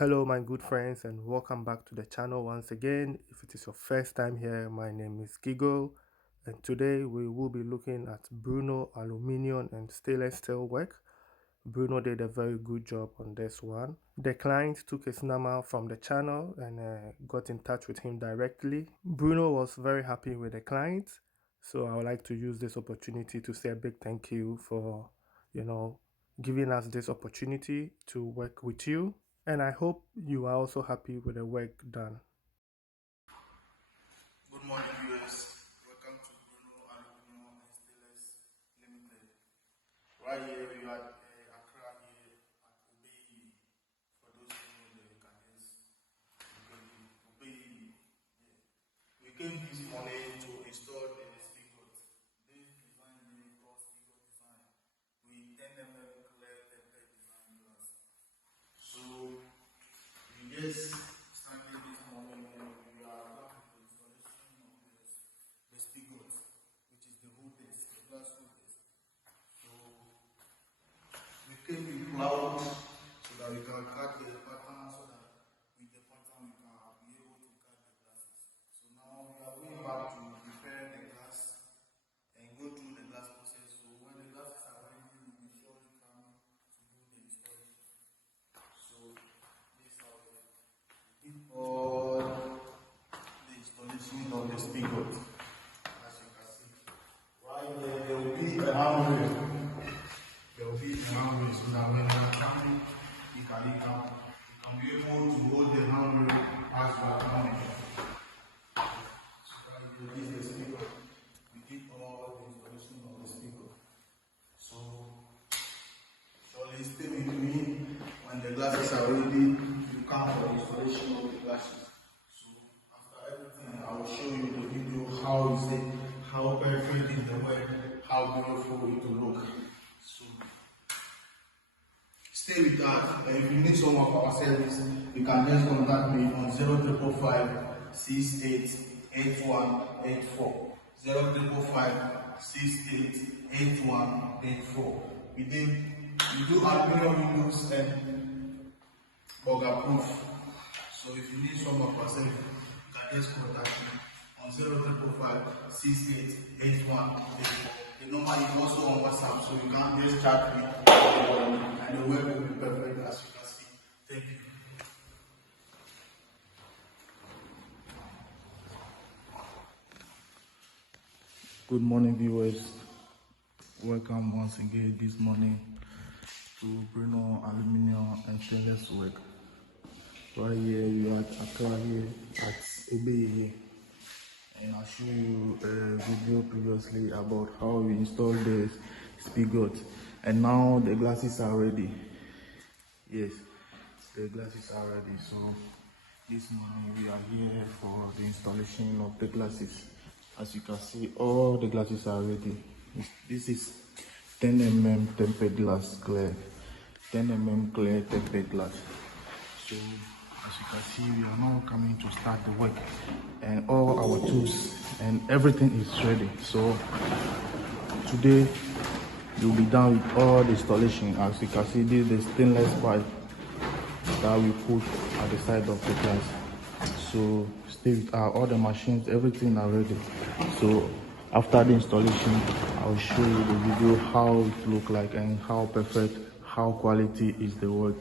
Hello, my good friends, and welcome back to the channel once again. If it is your first time here, my name is Gigo, and today we will be looking at Bruno aluminium and stainless steel work. Bruno did a very good job on this one. The client took his number from the channel and got in touch with him directly. Bruno was very happy with the client, so I would like to use this opportunity to say a big thank you for, you know, giving us this opportunity to work with you. And I hope you are also happy with the work done. Good morning, viewers. Welcome to Bruno Aluminium and Stainless Limited. Right here, we are at Accra here at Obey. For those who know the Ghanaians, Obey. Yeah. We came this morning to install the speakers. This design name called speaker design. We 10 clear tempered design glass. So we just started this morning and we are about to installation of the spigot, which is the holders, the glass holders. So we came with cloud so that we can cut the pattern so that with the pattern we can be able to cut the glasses. So now we are going back to prepare the glass and go through the glass process. So when the glasses are ready, we will be surely come to do the installation. So this is how we did all the installation of the spigot. As you can see, right there will be a handrail. There will be a handrail so that when you are coming, you can be able to hold the handrail as you are coming. So right here is the speaker. We did all the installation of the speaker. So stay with me. When the glasses are ready, you come for the installation of the glasses. So after everything, I will show you the video how is it, how perfect is the work, how beautiful it will look. So stay with us. And if you need some of our service, you can just contact me on 0555 688184. 0555 688184. We do aluminum windows and bugger-proof. So if you need some of our service, you can just contact me on 0555 688184. The number is also on WhatsApp, so you can just chat me and the work will be perfect as you can see. Thank you. Good morning, viewers. Welcome once again this morning to Bruno Aluminium and Stainless Work. Right here, we are at Accra here at Obey, and I'll show you a video previously about how we installed the spigot, and now the glasses are ready. Yes, the glasses are ready. So this morning we are here for the installation of the glasses. As you can see, all the glasses are ready. This is 10 tempered glass clear, 10 clear tempered glass. So as you can see, we are now coming to start the work, and all our tools and everything is ready. So today you'll be done with all the installation. As you can see, this is the stainless pipe that we put at the side of the glass. So stay with all the machines, everything are ready. So after the installation, I'll show you the video how it look like and how perfect, how quality is the work.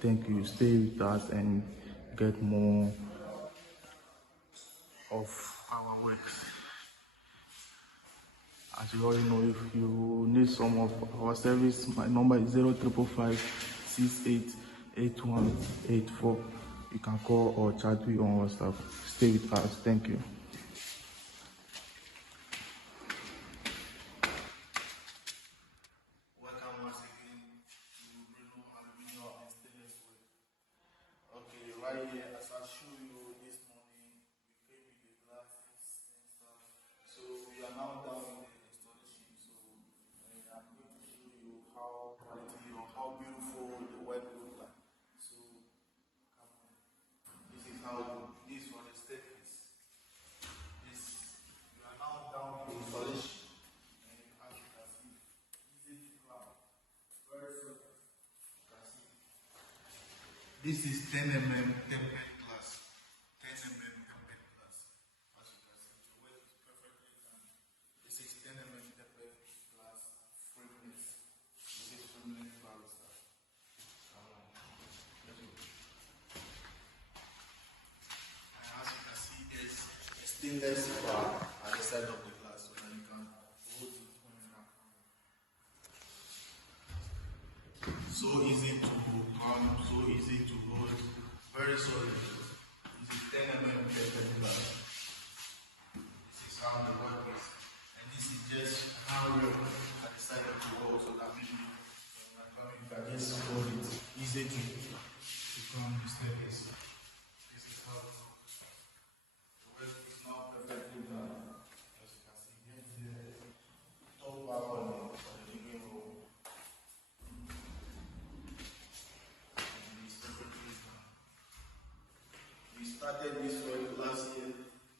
Thank you. Stay with us and get more of our works. As you already know, if you need some of our service, my number is 0555 688184. You can call or chat me on WhatsApp. Stay with us. Thank you. Welcome once again to Bruno Aluminium and Stainless Work. Okay, right here, as I show you this morning, we came with the glasses and stuff. So we are now done with the installation. So I'm going to show you how quality or how beautiful the work looks like. So come on. This is how this was the staircase. This we are now done with the installation. And as you can see, easy to climb. Very simple. You can see. This is 10 mm tempered glass. 10 mm tempered glass. As you can see, the weight is perfectly done. This is 10 mm tempered glass frameless. This is frameless balustrade. And as you can see, there's a stainless bar at the side of the glass so that you can hold it when you are so easy to come, so easy to hold, very solid. This is 10 mm tempered glass. This is how the work is. And this is just handrail at the side of the wall so that maybe when you're coming, you can just hold it. Easy to come the staircase. This is how it works. The work is now perfectly done. As you can see, here's the top balcony of the living room. And it's perfectly done. We started this work last year,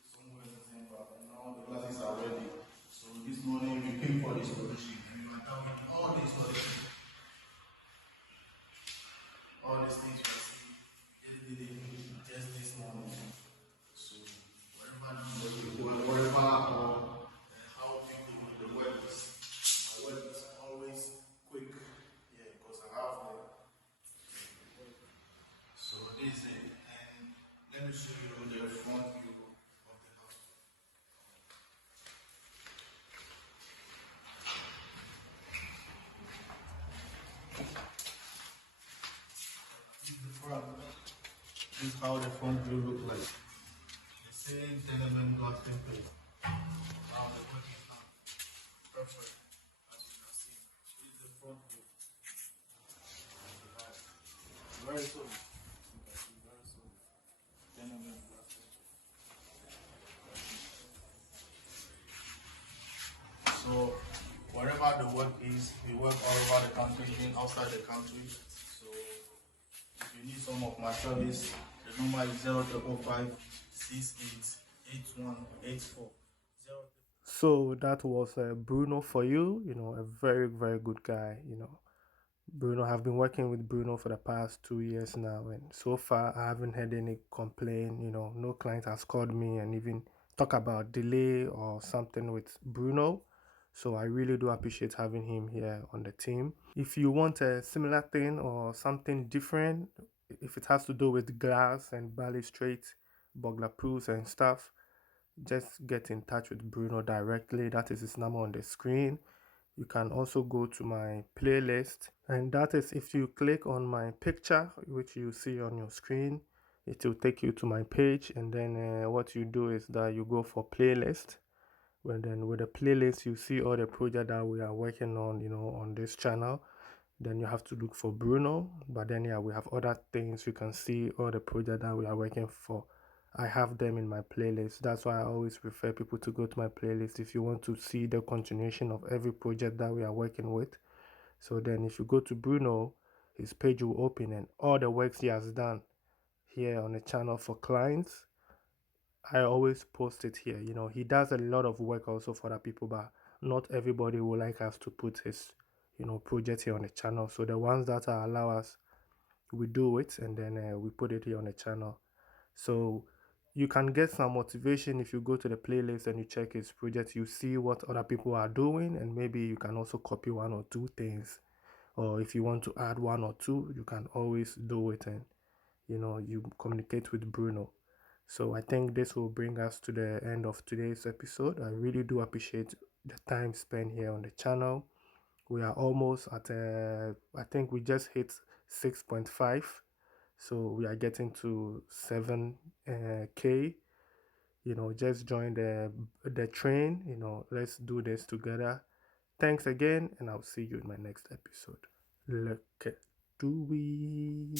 somewhere in December, and now the classes are ready. So this morning we came for this solution, and we are done with all these solutions. All these things you see, just did it just this morning. So whatever or how people do the work is, my work is always quick. Yeah, because I have so this is it. And let me show you the front view of the house. This is the front. This is how the front view look like. The same 10 mm glass template. Now the work is done. Perfect. As you can see, this is the front view. Very solid. You can see very solid. 10 mm glass template. So wherever the work is, we work all over the country, even outside the country. So if you need some of my service, the number is 0305 688184. So that was Bruno for you. A very, very good guy. Bruno, have been working with Bruno for the past 2 years now, and so far I haven't had any complaint. No client has called me and even talk about delay or something with Bruno. So I really do appreciate having him here on the team. If you want a similar thing or something different, if it has to do with glass and balustrades, burglar proofs and stuff, just get in touch with Bruno directly. That is his number on the screen. You can also go to my playlist, and that is if you click on my picture, which you see on your screen, it will take you to my page. And then what you do is that you go for playlist. Well, then with the playlist, you see all the project that we are working on, on this channel. Then you have to look for Bruno. But then, yeah, we have other things. You can see all the project that we are working for. I have them in my playlist. That's why I always prefer people to go to my playlist if you want to see the continuation of every project that we are working with. So then if you go to Bruno, his page will open and all the works he has done here on the channel for clients, I always post it here. He does a lot of work also for other people, but not everybody will like us to put his, project here on the channel. So the ones that allow us, we do it, and then we put it here on the channel. So you can get some motivation if you go to the playlist and you check his project. You see what other people are doing, and maybe you can also copy one or two things. Or if you want to add one or two, you can always do it, and you communicate with Bruno. So I think this will bring us to the end of today's episode. I really do appreciate the time spent here on the channel. We are almost at I think we just hit 6.5, so we are getting to 7k. Just join the train. Let's do this together. Thanks again, and I'll see you in my next episode. Look, do we?